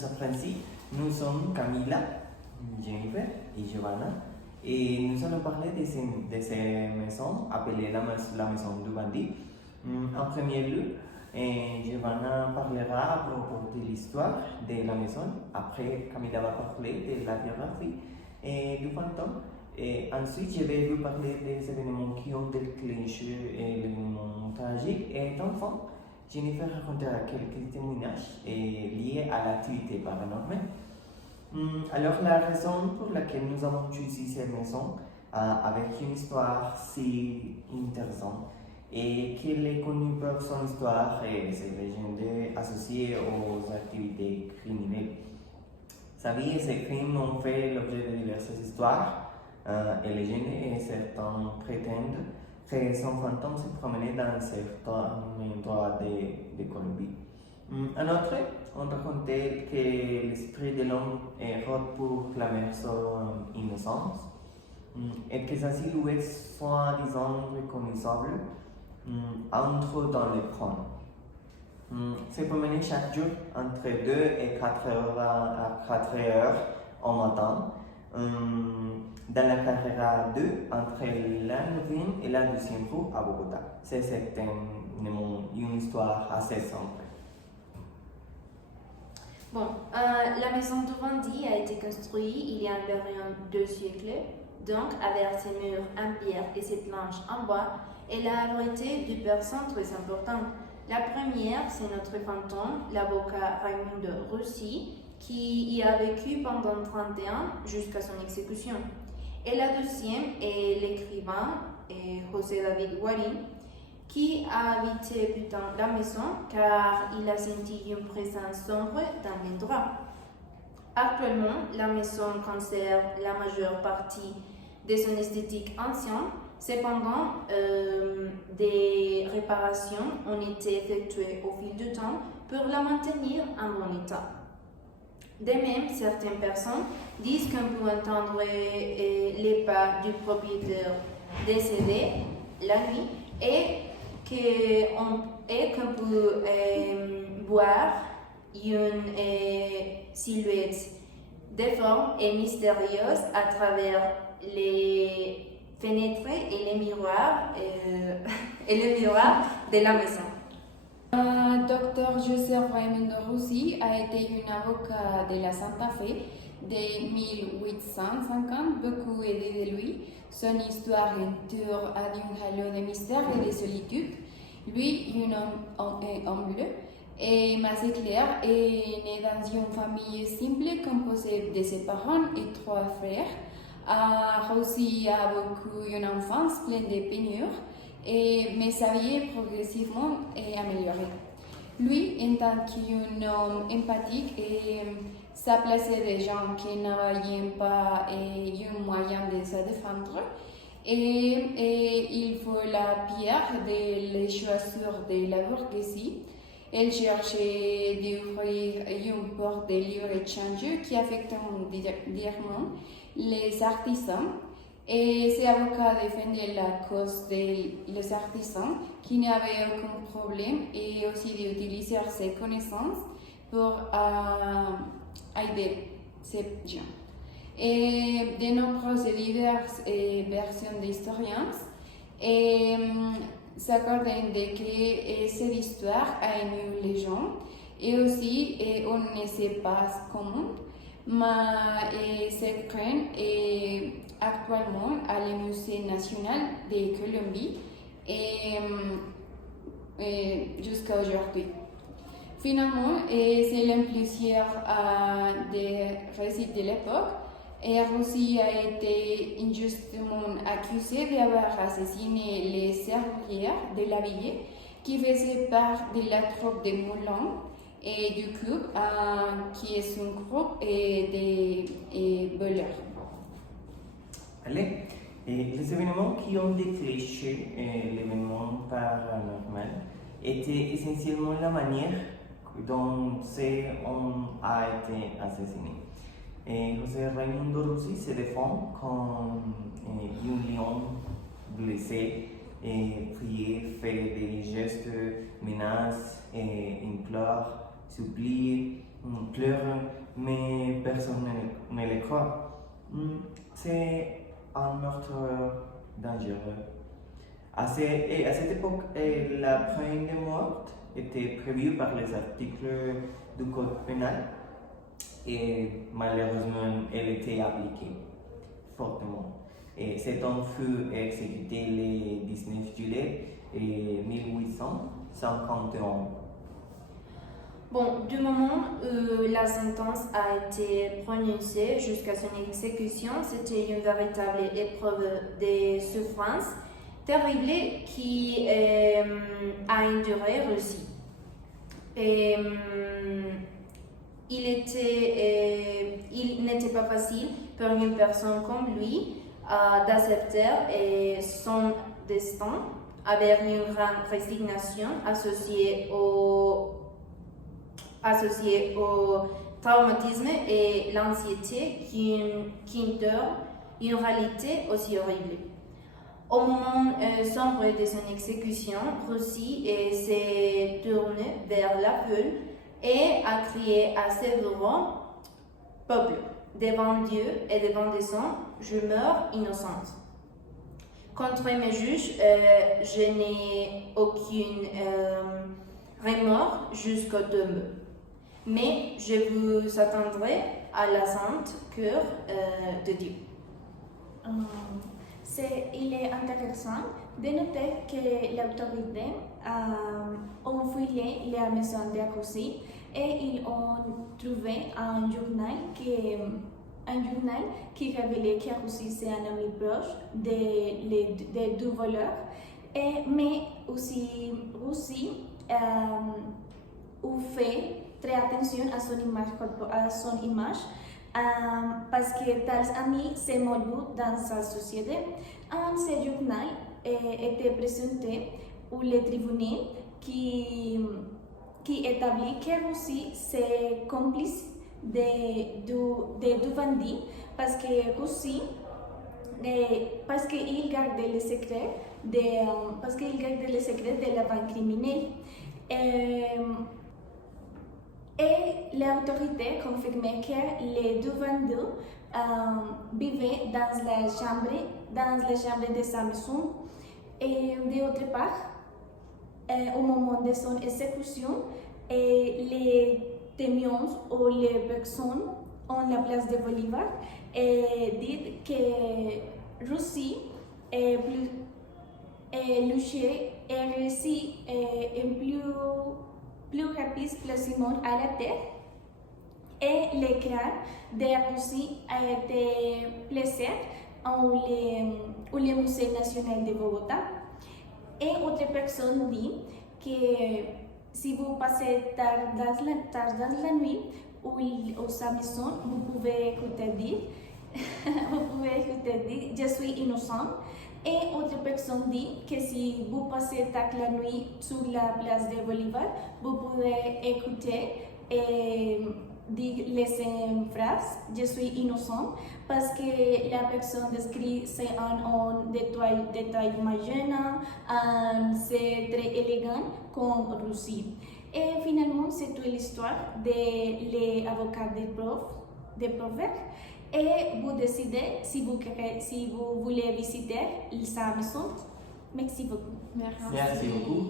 ce principe, nous sommes Camila, Jennifer et Giovanna, et nous allons parler de ces maisons appelées la maison du bandit. En premier lieu, Giovanna parlera à propos de l'histoire de la maison. Après, Camila va parler de la biographie et du fantôme. Et ensuite, je vais vous parler des événements qui ont déclenché l'événement tragique. Et enfin, Jennifer racontera quelques témoignages liés à l'activité paranormale. Alors, la raison pour laquelle nous avons choisi cette maison avec une histoire si intéressante et qu'elle est connue pour son histoire et ses légendes associées aux activités criminelles. Sa vie et ses crimes ont fait l'objet de diverses histoires et légendes, et certains prétendent que son fantôme se promenait dans certains endroits de Colombie. En outre, on racontait que l'esprit de l'homme rôde pour clamer son innocence et que sa silhouette soi-disant reconnaissable entre dans le prône. Se promener chaque jour entre 2 et 4 heures à 4 heures au matin dans la carrera 2 entre la 9e et la 12e rue à Bogota. C'est certainement une histoire assez simple. Bon, la maison de Randy a été construite il y a environ 2 siècles, donc avec ses murs en pierre et ses planches en bois. Elle a abrité 2 personnes très importantes. La première, c'est notre fantôme, l'avocat Raimundo Rossi, qui y a vécu pendant 30 ans jusqu'à son exécution. Et la deuxième est l'écrivain José David Guarín, qui a habité plus tard la maison car il a senti une présence sombre dans l'endroit. Actuellement, la maison conserve la majeure partie de son esthétique ancienne. Cependant, des réparations ont été effectuées au fil du temps pour la maintenir en bon état. De même, certaines personnes disent qu'on peut entendre les pas du propriétaire décédé la nuit et qu'on peut voir une silhouette déforme et mystérieuse à travers les fenêtres et les miroirs de la maison. Dr. Joseph Raimundo Rossi a été un avocat de la Santa Fe de 1850, beaucoup aidé de lui. Son histoire entoure d'un halo de mystère et de solitude. Lui, un homme humble et assez clair, est né dans une famille simple composée de ses parents et 3 frères. Rossi a vécu une enfance pleine de pénuries, mais sa vie est progressivement améliorée. Lui, en tant qu'un homme empathique, s'est placé des gens qui n'avaient pas un moyen de se défendre, et il faut la pierre des choisir de la bourgeoisie. Elle cherchait d'ouvrir une porte de libre-échange qui affecte directement les artisans. Et ces avocats défendaient la cause des artisans qui n'avaient aucun problème, et aussi d'utiliser ses connaissances pour aider ces gens. Et de nombreuses et diverses versions d'historiens s'accordent de que cette histoire a une légende, et aussi on ne sait pas comment, mais c'est craint actuellement à le Musée national de Colombie jusqu'à aujourd'hui. Finalement, selon plusieurs des récits de l'époque, Rossi a été injustement accusé d'avoir assassiné les serrurières de la ville qui faisaient part de la troupe de Moulins et du club qui est un groupe de voleurs. Allez, les événements qui ont déclenché l'événement paranormal étaient essentiellement la manière dont cet homme a été assassiné. José Raimundo Rossi se défend comme un lion blessé, prié, fait des gestes, menaces, implore, supplie pleure, mais personne ne le croit. C'est un meurtre dangereux. À cette époque, la peine de mort était prévue par les articles du Code pénal et malheureusement, elle était appliquée fortement. Et cet homme fut exécuté le 19 juillet 1851. Bon, du moment où la sentence a été prononcée jusqu'à son exécution, c'était une véritable épreuve de souffrance terrible qui a enduré Russie. Et, il n'était pas facile pour une personne comme lui d'accepter son destin avec une grande résignation associée au traumatisme et l'anxiété qui entourent une réalité aussi horrible. Au moment sombre de son exécution, Russie s'est tournée vers la foule et a crié à sévèrement « Peuple, devant Dieu et devant des hommes, je meurs innocente. Contre mes juges, je n'ai aucun remords jusqu'au tombe. Mais je vous attendrai à la sainte cœur de Dieu. » Il est intéressant de noter que l'autorité ont fouillé la maison de Russie et ils ont trouvé un journal qui révélait que Russie c'est un ami proche des deux voleurs, mais aussi Russie a fait très attention à son image. Parce que tels amis se moldent dans sa société. Un ce journal était présenté au tribunal qui établit que Russie c'est complice de deux bandits parce qu'il gardait le secret de la banque criminelle. Et l'autorité confirmait que les deux bandits vivaient dans la chambre de sa maison. Et d'autre part, au moment de son exécution, les témoins ou les personnes en la place de Bolivar disent que Russie luchait et réussit un plus rapide placement à la terre et le crâne de Russie a été placé au Musée national de Bogota. Et autre personne dit que si vous passez tard dans la nuit ou sa maison, vous pouvez écouter dire je suis innocent. Et autre personne dit que si vous passez tard la nuit sur la place de Bolivar, vous pouvez écouter et dire les phrases je suis innocent parce que la personne décrit c'est un homme de taille moyenne, c'est très élégant comme Russie. Et finalement, c'est toute l'histoire de l'avocat des prophètes. Et vous décidez si vous voulez visiter sa maison. Merci beaucoup. Merci beaucoup.